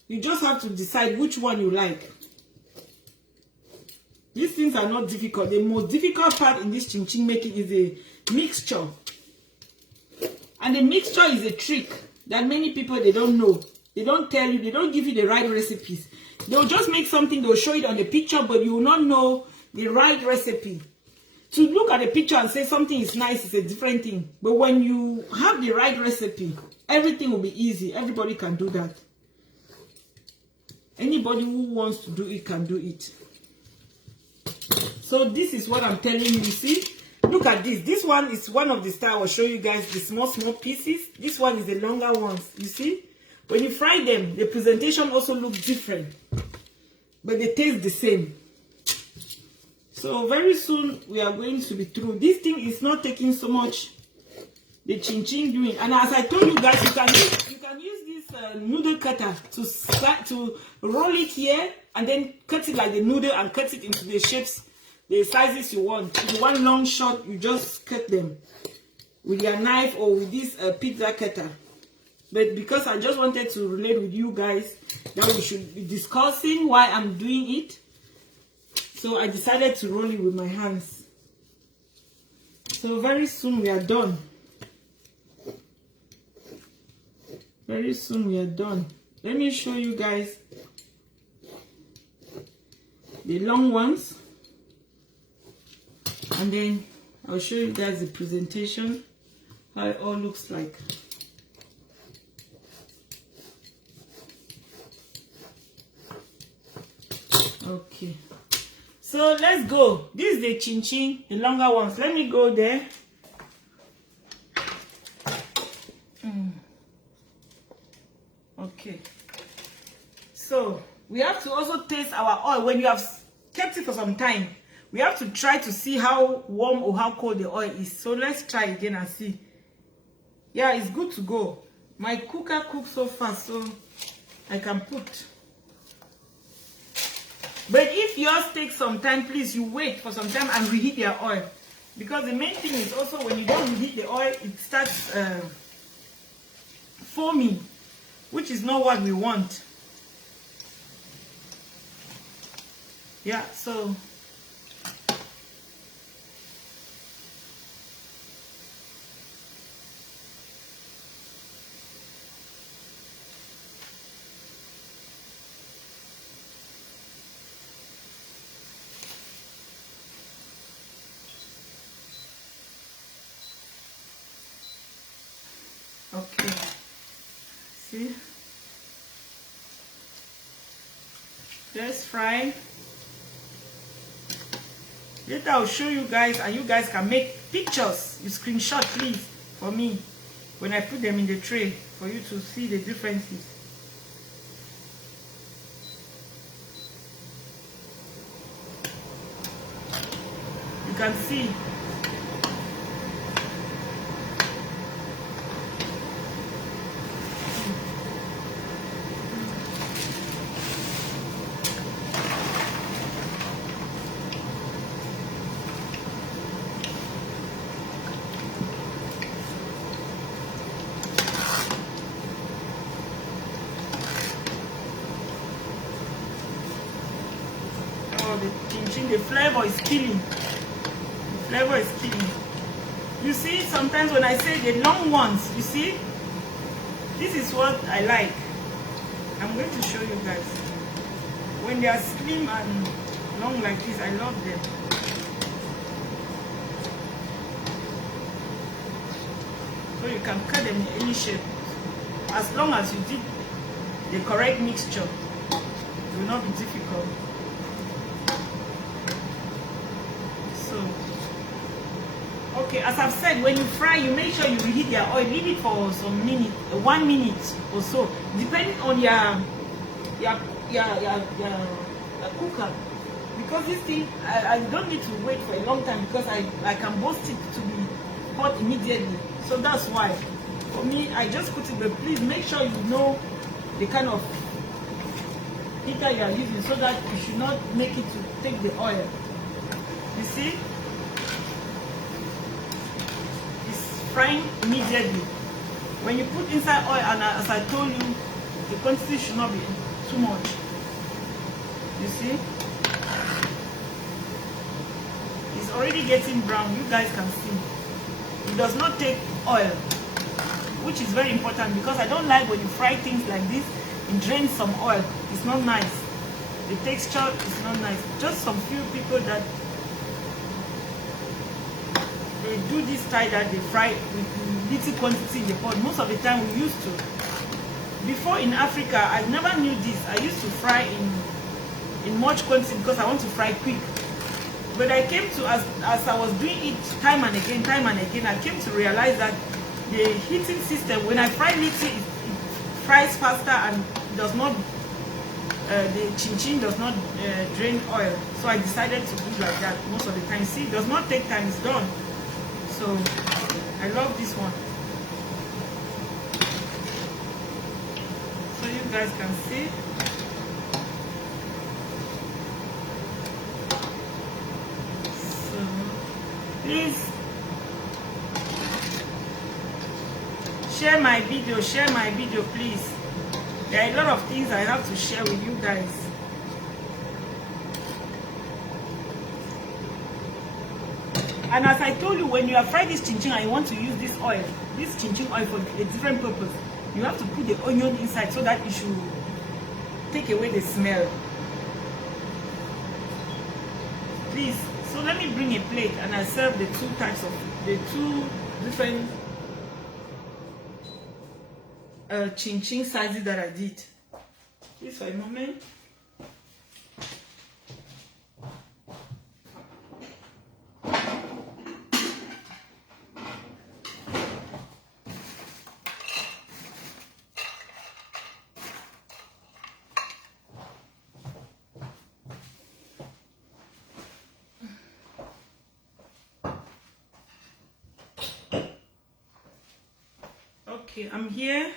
You just have to decide which one you like. These things are not difficult. The most difficult part in this chin chin making is the mixture. And the mixture is a trick that many people, they don't know. They don't tell you, they don't give you the right recipes. They'll just make something, they'll show it on the picture, but you will not know the right recipe. To look at the picture and say something is nice is a different thing. But when you have the right recipe, everything will be easy. Everybody can do that. Anybody who wants to do it can do it. So this is what I'm telling you. You see, look at this. This one is one of the style I will show you guys, the small pieces. This one is the longer ones. You see, when you fry them, the presentation also looks different, but they taste the same. So very soon we are going to be through. This thing is not taking so much the chin chin doing. And as I told you guys, you can use this noodle cutter to roll it here and then cut it like the noodle and cut it into the shapes, the sizes you want. If you want long, short, you just cut them with your knife or with this pizza cutter. But because I just wanted to relate with you guys that we should be discussing why I'm doing it, so I decided to roll it with my hands. So very soon we are done. Very soon we are done. Let me show you guys the long ones. And then I'll show you guys the presentation, how it all looks like. Okay. So let's go. This is the chin chin, the longer ones. Let me go there. Okay. So we have to also taste our oil. When you have kept it for some time, we have to try to see how warm or how cold the oil is. So let's try again and see. Yeah, it's good to go. My cooker cooks so fast, so I can put. But if yours takes some time, please, you wait for some time and reheat your oil. Because the main thing is also when you don't reheat the oil, it starts foaming, which is not what we want. Yeah, so okay, see, let's fry. Later I'll show you guys, and you guys can make pictures. You screenshot, please, for me when I put them in the tray for you to see the differences. You can see. the chin, the flavor is killing. The flavor is killing. You see, sometimes when I say the long ones, you see, this is what I like. I'm going to show you guys. When they are slim and long like this, I love them. So you can cut them in any shape. As long as you did the correct mixture, it will not be difficult. So, okay, as I've said, when you fry, you make sure you reheat your oil. Leave it for some minute, 1 minute or so, depending on your cooker. Because this thing, I don't need to wait for a long time because I can burst it to be hot immediately. So that's why, for me, I just put it. But please make sure you know the kind of heater you are using, so that you should not make it to take the oil. You see, it's frying immediately. When you put inside oil, and as I told you, the quantity should not be too much. You see, it's already getting brown. You guys can see. It does not take oil, which is very important, because I don't like when you fry things like this, it drains some oil. It's not nice. The texture is not nice. Just some few people that they do this style, that they fry with little quantity in the pot. Most of the time we used to. Before in Africa, I never knew this. I used to fry in much quantity because I want to fry quick. But I came to, as I was doing it time and again, I came to realize that the heating system, when I fry little, it fries faster and does not, the chin does not drain oil. So I decided to do like that most of the time. See, it does not take time, it's done. So I love this one. So you guys can see. Please share my video, please. There are a lot of things I have to share with you guys. And as I told you, when you are frying this chin and you want to use this oil, this chin oil for a different purpose, you have to put the onion inside so that it should take away the smell. Please. So let me bring a plate and I serve the two different chin sizes that I did. Please for a moment. Okay, I'm here.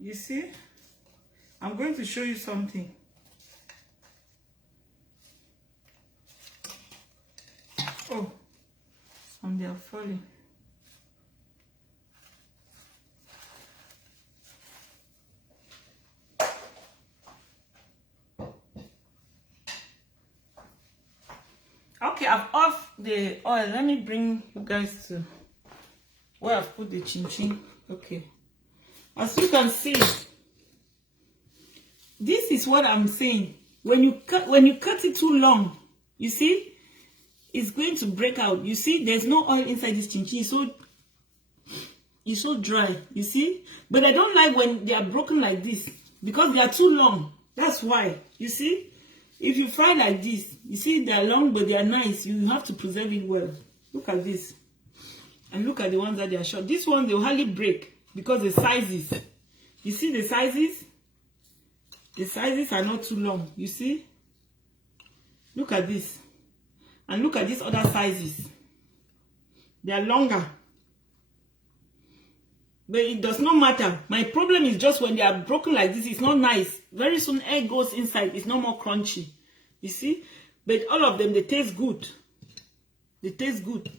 You see, I'm going to show you something. Oh, and they are falling. Okay, I've off the oil. Let me bring you guys to where I've put the chin. Okay, as you can see, this is what I'm saying. When you cut it too long, you see, it's going to break out. You see, there's no oil inside this chin. It's so dry. You see, but I don't like when they are broken like this because they are too long. That's why. You see. If you fry like this, you see they are long but they are nice. You have to preserve it well. Look at this. And look at the ones that they are short. This one, they will hardly break because the sizes. You see the sizes? The sizes are not too long. You see? Look at this. And look at these other sizes. They are longer. But it does not matter. My problem is just when they are broken like this, it's not nice. Very soon egg goes inside, it's no more crunchy. You see? But all of them, they taste good. They taste good.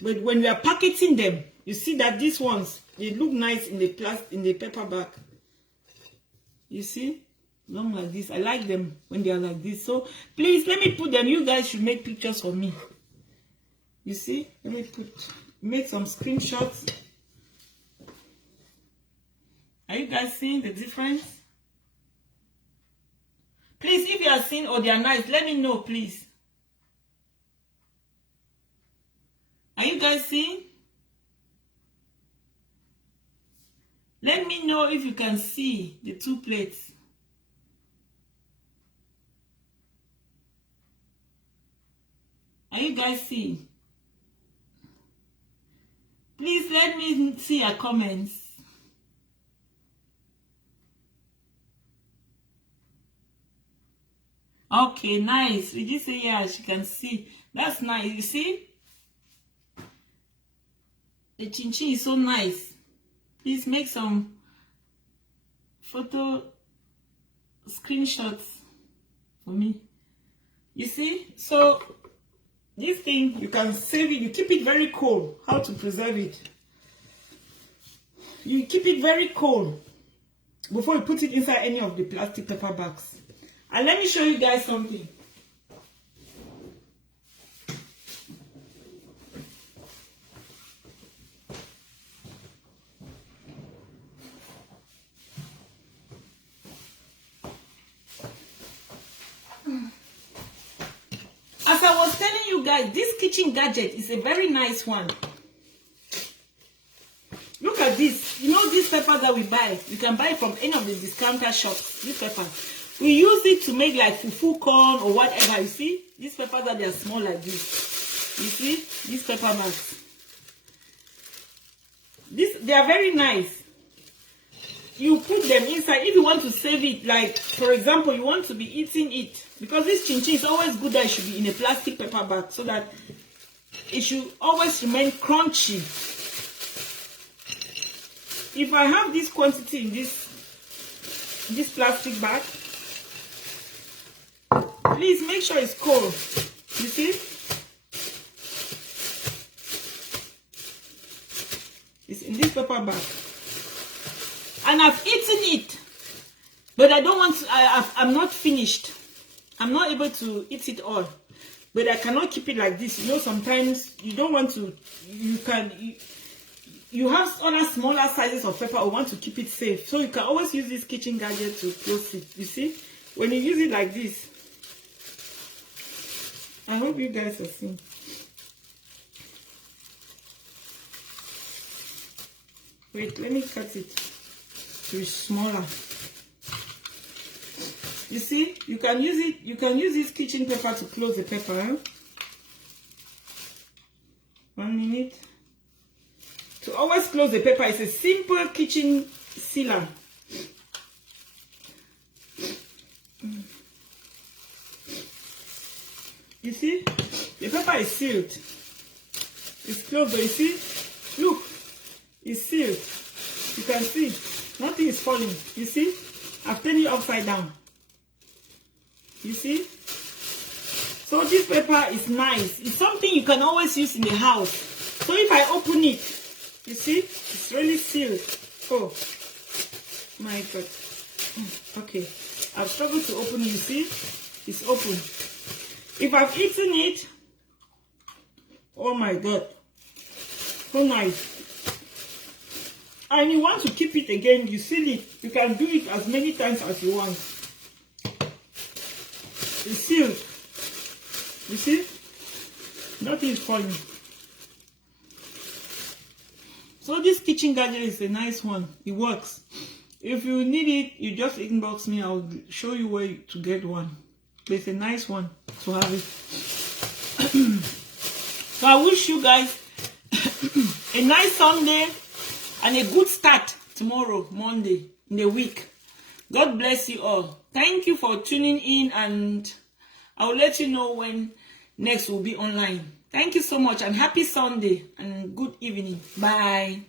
But when we are packaging them, you see that these ones, they look nice in the paper bag. You see? Long like this. I like them when they are like this. So please let me put them. You guys should make pictures for me. You see? Let me make some screenshots. Are you guys seeing the difference? Please, if you are seeing or they are nice, let me know, please. Are you guys seeing? Let me know if you can see the two plates. Are you guys seeing? Please let me see your comments. Okay, nice. Did you say yeah? She can see. That's nice. You see? The chin-chin is so nice. Please make some photo screenshots for me. You see? So this thing, you can save it. You keep it very cold. How to preserve it? You keep it very cold before you put it inside any of the plastic paper bags. And let me show you guys something. As I was telling you guys, this kitchen gadget is a very nice one. Look at this. You know this pepper that we buy? You can buy it from any of the discounter shops. This pepper. We use it to make like fufu corn or whatever. You see? These peppers that they are small like this. You see? These pepper bags. They are very nice. You put them inside. If you want to save it, like for example, you want to be eating it. Because this chin-chin is always good that it should be in a plastic paper bag so that it should always remain crunchy. If I have this quantity in this plastic bag, please make sure it's cold. You see? It's in this paper bag. And I've eaten it. But I don't want to, I'm not finished. I'm not able to eat it all. But I cannot keep it like this. You know, sometimes you don't want to, you have other smaller sizes of pepper or want to keep it safe. So you can always use this kitchen gadget to close it. You see? When you use it like this, I hope you guys are seeing. Wait, let me cut it to smaller. You see, you can use it. You can use this kitchen paper to close the pepper. Eh? 1 minute. To always close the paper is a simple kitchen sealer. You see, the pepper is sealed. It's closed, but you see, look, it's sealed. You can see, nothing is falling. You see, I've turned it upside down. You see? So this paper is nice. It's something you can always use in the house. So if I open it, you see, it's really sealed. Oh, my God. Okay, I've struggled to open it. You see, it's open. If I've eaten it, oh my God, so nice. And you want to keep it again, you seal it. You can do it as many times as you want. It's sealed. You see? Nothing is falling. So this kitchen gadget is a nice one. It works. If you need it, you just inbox me. I'll show you where to get one. It's a nice one to have it. So I wish you guys a nice Sunday and a good start tomorrow, Monday, in the week. God bless you all. Thank you for tuning in, and I'll let you know when next will be online. Thank you so much, and happy Sunday and good evening. Bye.